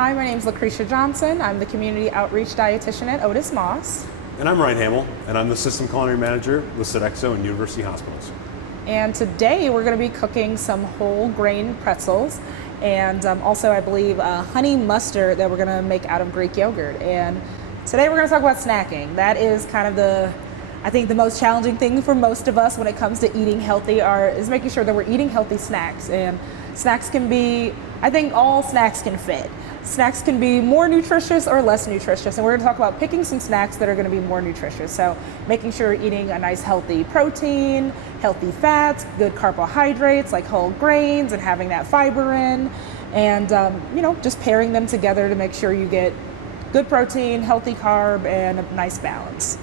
Hi, my name is Lucretia Johnson. I'm the Community Outreach Dietitian at Otis Moss. And I'm Ryan Hamel, and I'm the System Culinary Manager with Sodexo and University Hospitals. And today we're going to be cooking some whole grain pretzels and also I believe honey mustard that we're going to make out of Greek yogurt. And today we're going to talk about snacking. That is kind of I think the most challenging thing for most of us when it comes to eating healthy is making sure that we're eating healthy snacks. And snacks can be, I think all snacks can fit. Snacks can be more nutritious or less nutritious, and we're going to talk about picking some snacks that are going to be more nutritious. So making sure you're eating a nice healthy protein, healthy fats, good carbohydrates like whole grains and having that fiber in, and just pairing them together to make sure you get good protein, healthy carb, and a nice balance.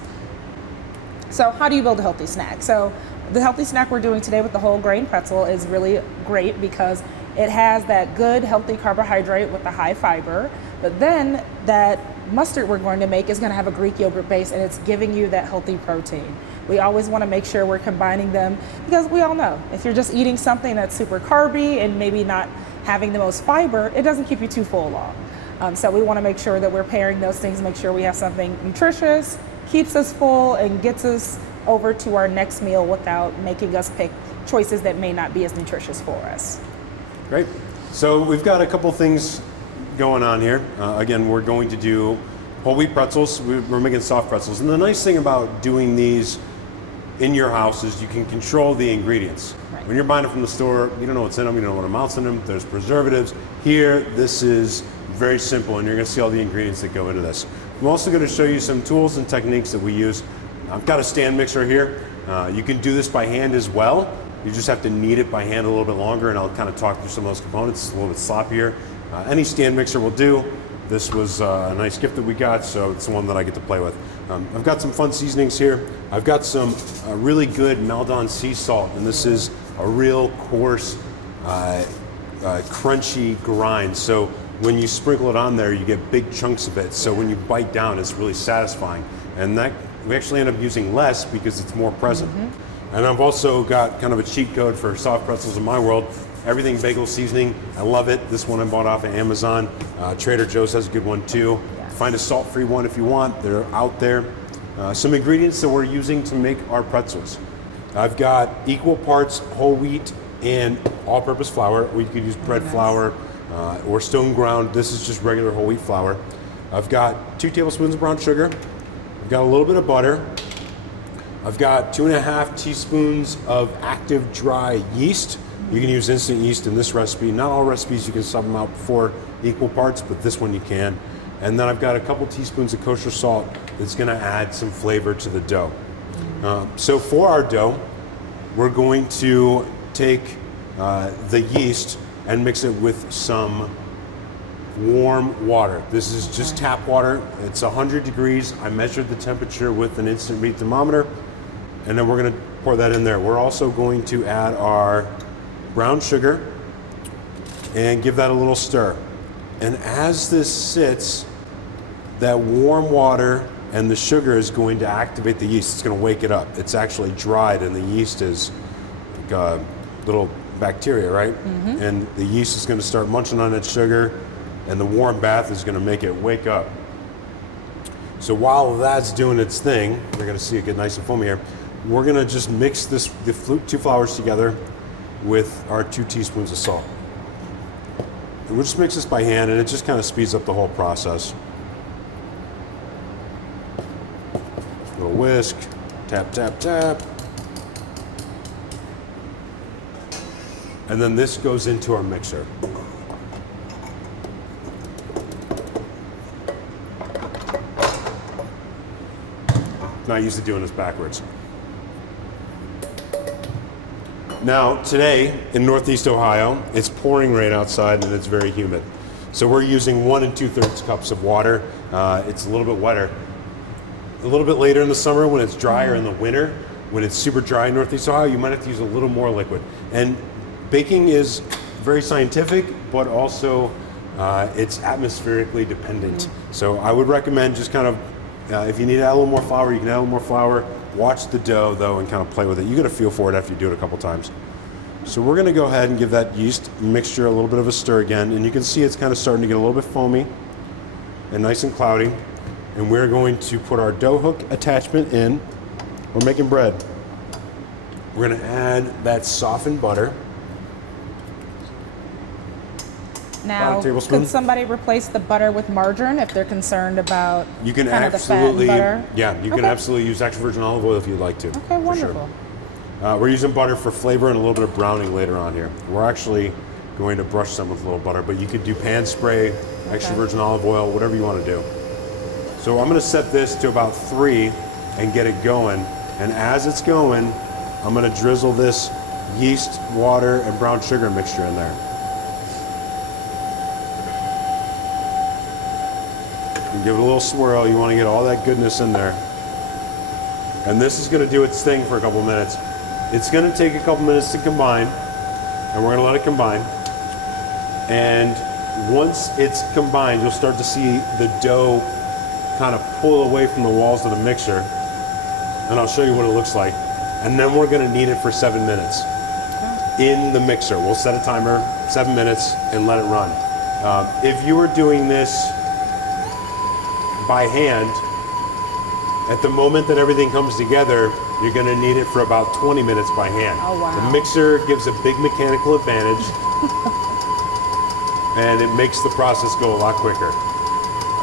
So how do you build a healthy snack? So the healthy snack we're doing today with the whole grain pretzel is really great because it has that good healthy carbohydrate with the high fiber, but then that mustard we're going to make is going to have a Greek yogurt base, and it's giving you that healthy protein. We always want to make sure we're combining them because we all know if you're just eating something that's super carby and maybe not having the most fiber, it doesn't keep you too full long. So we want to make sure that we're pairing those things, make sure we have something nutritious, keeps us full, and gets us over to our next meal without making us pick choices that may not be as nutritious for us. Great. So we've got a couple things going on here. Again, we're going to do whole wheat pretzels. We're making soft pretzels. And the nice thing about doing these in your house is you can control the ingredients. Right. When you're buying it from the store, you don't know what's in them, you don't know what amounts in them, there's preservatives. Here, this is very simple, and you're going to see all the ingredients that go into this. I'm also going to show you some tools and techniques that we use. I've got a stand mixer here. You can do this by hand as well. You just have to knead it by hand a little bit longer, and I'll kind of talk through some of those components. It's a little bit sloppier. Any stand mixer will do. This was a nice gift that we got, so it's the one that I get to play with. I've got some fun seasonings here. I've got some really good Maldon sea salt, and this is a real coarse, crunchy grind. So when you sprinkle it on there, you get big chunks of it. So when you bite down, it's really satisfying. And that we actually end up using less because it's more present. Mm-hmm. And I've also got kind of a cheat code for soft pretzels in my world. Everything bagel seasoning, I love it. This one I bought off of Amazon. Trader Joe's has a good one too. Yes. Find a salt-free one if you want. They're out there. Some ingredients that we're using to make our pretzels. I've got equal parts whole wheat and all-purpose flour, or you could use bread flour or stone ground. This is just regular whole wheat flour. I've got 2 tablespoons of brown sugar. I've got a little bit of butter. I've got 2.5 teaspoons of active dry yeast. You can use instant yeast in this recipe. Not all recipes you can sub them out for equal parts, but this one you can. And then I've got a couple teaspoons of kosher salt that's going to add some flavor to the dough. So for our dough, we're going to take the yeast and mix it with some warm water. This is just tap water. It's 100 degrees. I measured the temperature with an instant read thermometer. And then we're going to pour that in there. We're also going to add our brown sugar and give that a little stir. And as this sits, that warm water and the sugar is going to activate the yeast. It's going to wake it up. It's actually dried, and the yeast is like a little bacteria, right? Mm-hmm. And the yeast is going to start munching on its sugar, and the warm bath is going to make it wake up. So while that's doing its thing, we're going to see it get nice and foamy here. We're going to just mix the 2 flours together with our 2 teaspoons of salt. And we'll just mix this by hand, and it just kind of speeds up the whole process. A little whisk, tap, tap, tap. And then this goes into our mixer. Not used to doing this backwards. Now, today in Northeast Ohio, it's pouring rain outside and it's very humid. So we're using 1 2/3 cups of water. It's a little bit wetter. A little bit later in the summer when it's drier in the winter, when it's super dry in Northeast Ohio, you might have to use a little more liquid. And baking is very scientific, but also it's atmospherically dependent. So I would recommend just kind of, if you need to add a little more flour, you can add a little more flour. Watch the dough though and kind of play with it. You get a feel for it after you do it a couple times. So we're going to go ahead and give that yeast mixture a little bit of a stir again. And you can see it's kind of starting to get a little bit foamy and nice and cloudy. And we're going to put our dough hook attachment in. We're making bread. We're going to add that softened butter. Now, could somebody replace the butter with margarine if they're concerned about you can kind absolutely, of the fat and butter? Yeah, you can absolutely use extra virgin olive oil if you'd like to. Okay, wonderful. Sure. We're using butter for flavor and a little bit of browning later on here. We're actually going to brush some with a little butter, but you could do pan spray, extra virgin olive oil, whatever you want to do. So I'm going to set this to about 3 and get it going. And as it's going, I'm going to drizzle this yeast, water, and brown sugar mixture in there. And give it a little swirl. You want to get all that goodness in there. And this is going to do its thing for a couple minutes. It's going to take a couple minutes to combine, and we're going to let it combine. And once it's combined, you'll start to see the dough kind of pull away from the walls of the mixer. And I'll show you what it looks like. And then we're going to knead it for 7 minutes in the mixer. We'll set a timer, 7 minutes, and let it run. If you were doing this by hand, at the moment that everything comes together, you're going to knead it for about 20 minutes by hand. Oh, wow. The mixer gives a big mechanical advantage, and it makes the process go a lot quicker.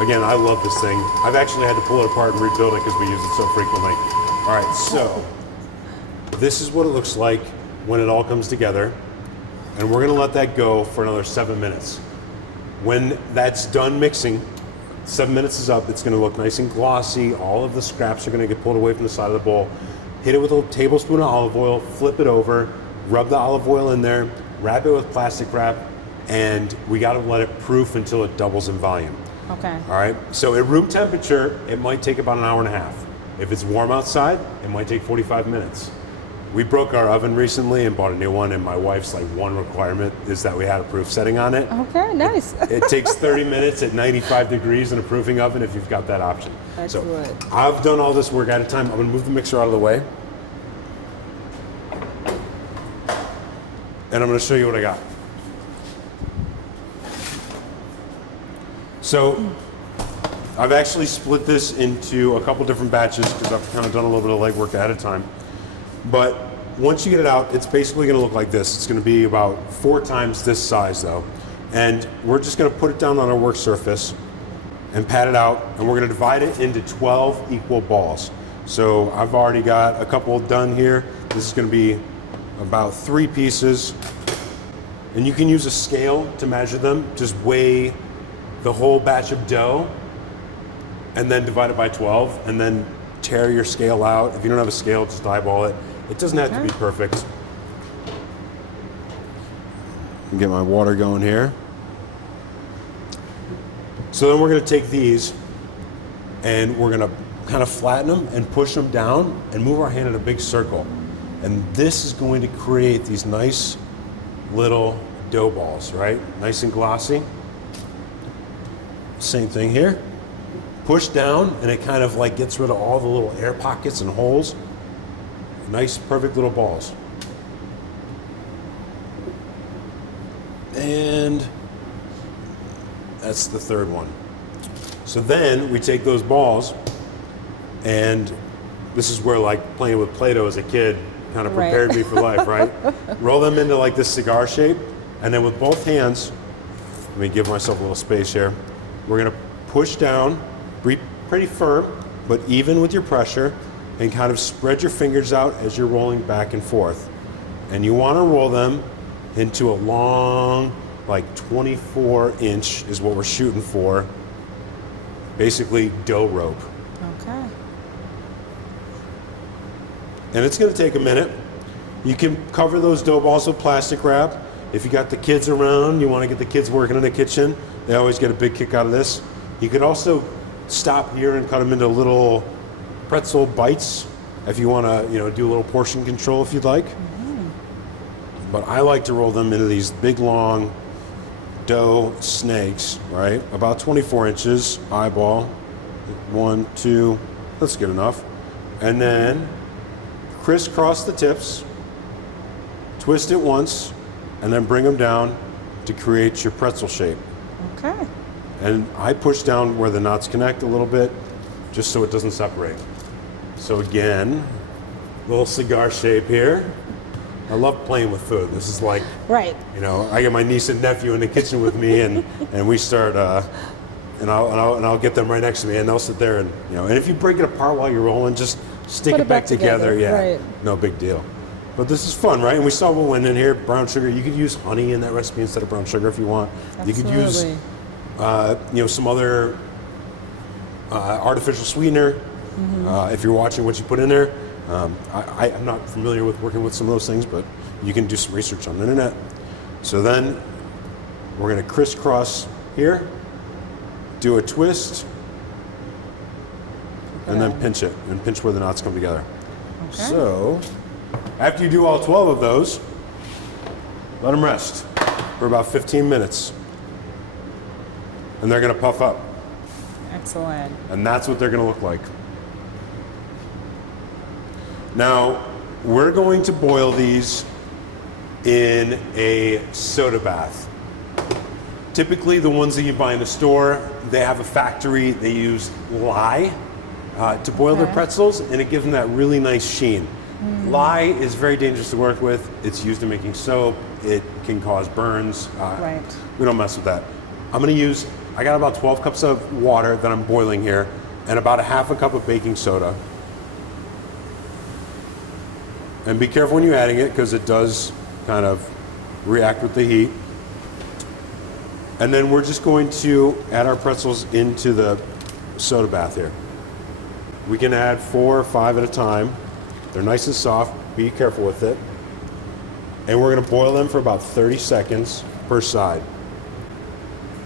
Again, I love this thing. I've actually had to pull it apart and rebuild it because we use it so frequently. All right, so this is what it looks like when it all comes together, and we're going to let that go for another 7 minutes. When that's done mixing, 7 minutes is up, it's going to look nice and glossy. All of the scraps are going to get pulled away from the side of the bowl. Hit it with a tablespoon of olive oil, flip it over, rub the olive oil in there, wrap it with plastic wrap, and we got to let it proof until it doubles in volume. Okay. All right, so at room temperature, it might take about an hour and a half. If it's warm outside, it might take 45 minutes. We broke our oven recently and bought a new one, and my wife's one requirement is that we had a proof setting on it. Okay, nice. It takes 30 minutes at 95 degrees in a proofing oven if you've got that option. Excellent. So I've done all this work at a time. I'm going to move the mixer out of the way. And I'm going to show you what I got. So I've actually split this into a couple different batches because I've kind of done a little bit of legwork ahead of time. But once you get it out, it's basically going to look like this. It's going to be about 4 times this size though. And we're just going to put it down on our work surface and pat it out, and we're going to divide it into 12 equal balls. So I've already got a couple done here. This is going to be about 3 pieces. And you can use a scale to measure them. Just weigh the whole batch of dough and then divide it by 12 and then tear your scale out. If you don't have a scale, just eyeball it. It doesn't have to be perfect. Get my water going here. So then we're going to take these and we're going to kind of flatten them and push them down and move our hand in a big circle. And this is going to create these nice little dough balls, right? Nice and glossy. Same thing here. Push down and it kind of gets rid of all the little air pockets and holes. Nice, perfect little balls. And that's the third one. So then we take those balls, and this is where playing with Play-Doh as a kid kind of prepared me for life, right? Roll them into this cigar shape, and then with both hands, let me give myself a little space here. We're gonna push down, pretty firm, but even with your pressure, and kind of spread your fingers out as you're rolling back and forth. And you wanna roll them into a long, 24-inch is what we're shooting for, basically dough rope. Okay. And it's gonna take a minute. You can cover those dough balls with plastic wrap. If you got the kids around, you wanna get the kids working in the kitchen, they always get a big kick out of this. You could also stop here and cut them into little pretzel bites if you wanna do a little portion control if you'd like. But I like to roll them into these big long dough snakes, right? About 24 inches, eyeball. 1, 2, that's good enough. And then crisscross the tips twist it once, and then bring them down to create your pretzel shape. Okay. And I push down where the knots connect a little bit, just so it doesn't separate. So again, little cigar shape here. I love playing with food. This is like, Right. you know, I get my niece and nephew in the kitchen with me, and we start, and I'll get them right next to me, and they'll sit there and, you know, and if you break it apart while you're rolling, just stick Put it back together. Yeah, right. no big deal. But this is fun, right? And we saw what went in here, brown sugar. You could use honey in that recipe instead of brown sugar if you want. Absolutely. You could use, you know, some other artificial sweetener if you're watching what you put in there. I'm not familiar with working with some of those things, but you can do some research on the internet. So then we're going to crisscross here, do a twist, and then pinch it, and pinch where the knots come together. Okay. So after you do all 12 of those, let them rest for about 15 minutes. And they're going to puff up. Excellent. And that's what they're going to look like. Now, we're going to boil these in a soda bath. Typically, the ones that you buy in the store, they have a factory, they use lye to boil their pretzels, and it gives them that really nice sheen. Lye is very dangerous to work with. It's used in making soap. It can cause burns. Right. We don't mess with that. I got about 12 cups of water that I'm boiling here, and about a half a cup of baking soda. And be careful when you're adding it, because it does kind of react with the heat. And then we're just going to add our pretzels into the soda bath here. We can add 4 or 5 at a time. They're nice and soft. Be careful with it. And we're going to boil them for about 30 seconds per side.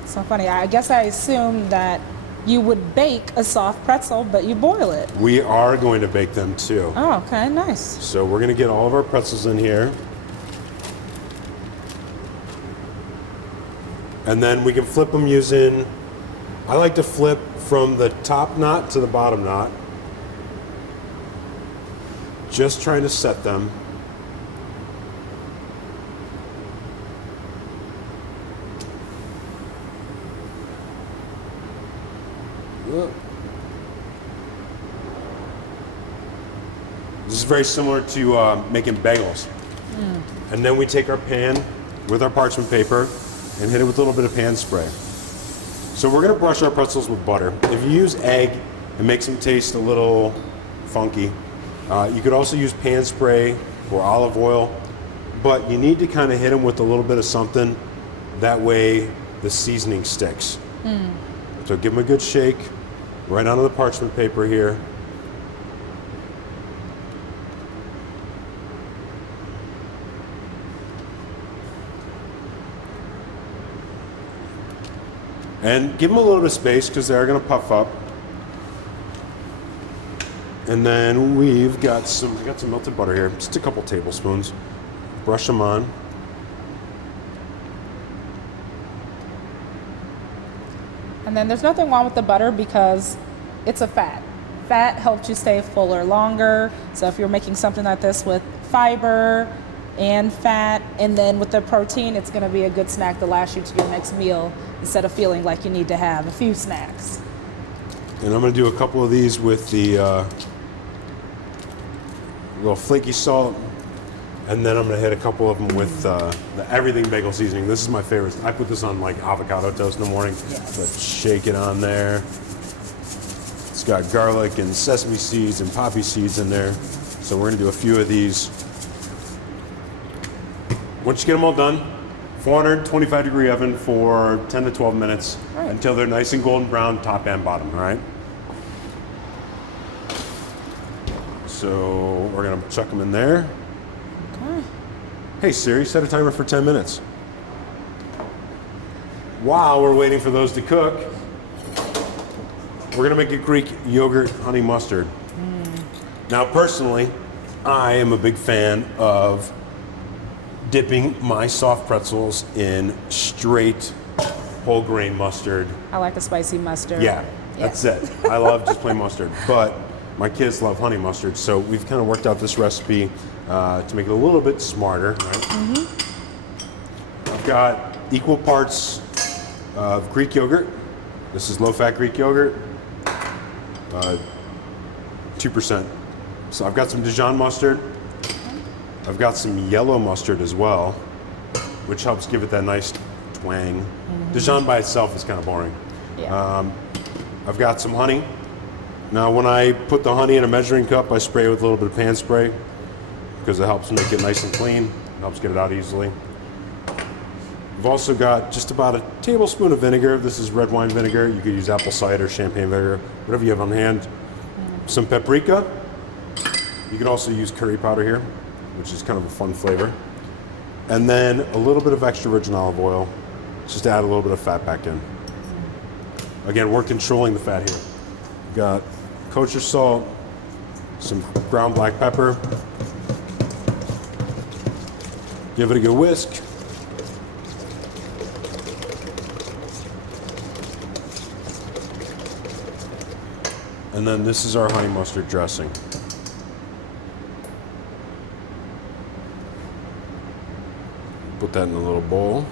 So funny. I guess I assumed that you would bake a soft pretzel, but you boil it. We are going to bake them too. Oh, okay, nice. So we're going to get all of our pretzels in here. And then we can flip them using, I like to flip from the top knot to the bottom knot. Just trying to set them. This is very similar to making bagels. And then we take our pan with our parchment paper and hit it with a little bit of pan spray. So we're gonna brush our pretzels with butter. If you use egg, it makes them taste a little funky. You could also use pan spray or olive oil, but you need to kind of hit them with a little bit of something. That way the seasoning sticks. So give them a good shake right onto the parchment paper here. And give them a little bit of space because they're going to puff up. And then we've got some melted butter here, just a couple tablespoons. Brush them on. And then there's nothing wrong with the butter because it's a fat. Fat helps you stay fuller longer. So if you're making something like this with fiber and fat, and then with the protein, it's going to be a good snack to last you to your next meal instead of feeling like you need to have a few snacks. And I'm going to do a couple of these with the little flaky salt, and then I'm going to hit a couple of them with the everything bagel seasoning. This is my favorite. I put this on like avocado toast in the morning. Yes. But shake it on there. It's got garlic and sesame seeds and poppy seeds in there. So we're going to do a few of these. Once you get them all done, 425 degree oven for 10 to 12 minutes until they're nice and golden brown, top and bottom, all right? So we're gonna chuck them in there. Okay. Hey Siri, set a timer for 10 minutes. While we're waiting for those to cook, we're gonna make a Greek yogurt honey mustard. Now personally, I am a big fan of dipping my soft pretzels in straight whole grain mustard. I like the spicy mustard. Yeah, that's it. I love just plain mustard. But my kids love honey mustard, so we've kind of worked out this recipe to make it a little bit smarter, right? I've got equal parts of Greek yogurt. This is low-fat Greek yogurt, 2%. So I've got some Dijon mustard. I've got some yellow mustard as well, which helps give it that nice twang. Dijon by itself is kind of boring. Yeah. I've got some honey. Now when I put the honey in a measuring cup, I spray it with a little bit of pan spray because it helps make it nice and clean. It helps get it out easily. I've also got just about a tablespoon of vinegar. This is red wine vinegar. You could use apple cider, champagne vinegar, whatever you have on hand. Some paprika. You can also use curry powder here, which is kind of a fun flavor. And then a little bit of extra virgin olive oil, just to add a little bit of fat back in. Again, we're controlling the fat here. We've got kosher salt, some ground black pepper. Give it a good whisk. And then this is our honey mustard dressing. Put that in a little bowl.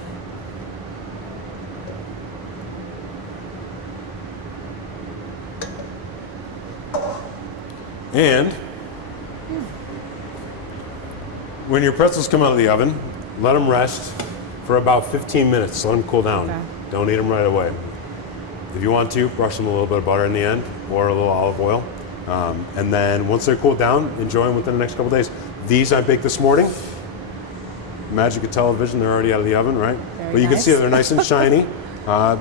And when your pretzels come out of the oven, let them rest for about 15 minutes. Let them cool down. Okay. Don't eat them right away. If you want to, brush them a little bit of butter in the end or a little olive oil. And then once they're cooled down, enjoy them within the next couple days. These I baked this morning. Magic of television, they're already out of the oven, right? But you can see they're nice and shiny.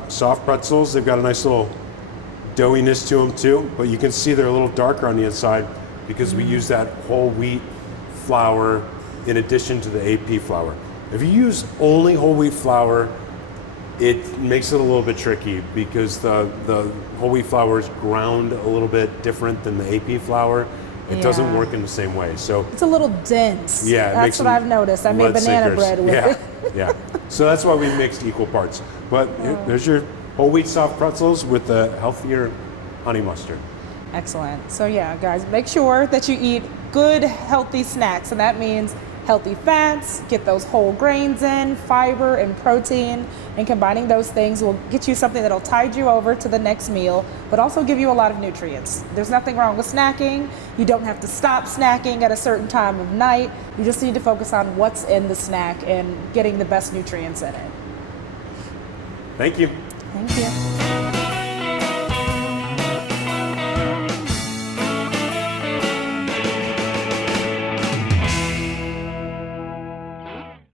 Soft pretzels, they've got a nice little doughiness to them too, but you can see they're a little darker on the inside because we use that whole wheat flour in addition to the AP flour. If you use only whole wheat flour, it makes it a little bit tricky because the whole wheat flour is ground a little bit different than the AP flour. It doesn't work in the same way. So it's a little dense. Yeah, that's what I've noticed. I made banana bread with it. Yeah. So that's why we mixed equal parts. But there's your whole wheat soft pretzels with the healthier honey mustard. Excellent. So yeah, guys, make sure that you eat good, healthy snacks, and that means healthy fats, get those whole grains in, fiber and protein, and combining those things will get you something that'll tide you over to the next meal, but also give you a lot of nutrients. There's nothing wrong with snacking. You don't have to stop snacking at a certain time of night. You just need to focus on what's in the snack and getting the best nutrients in it. Thank you. Thank you.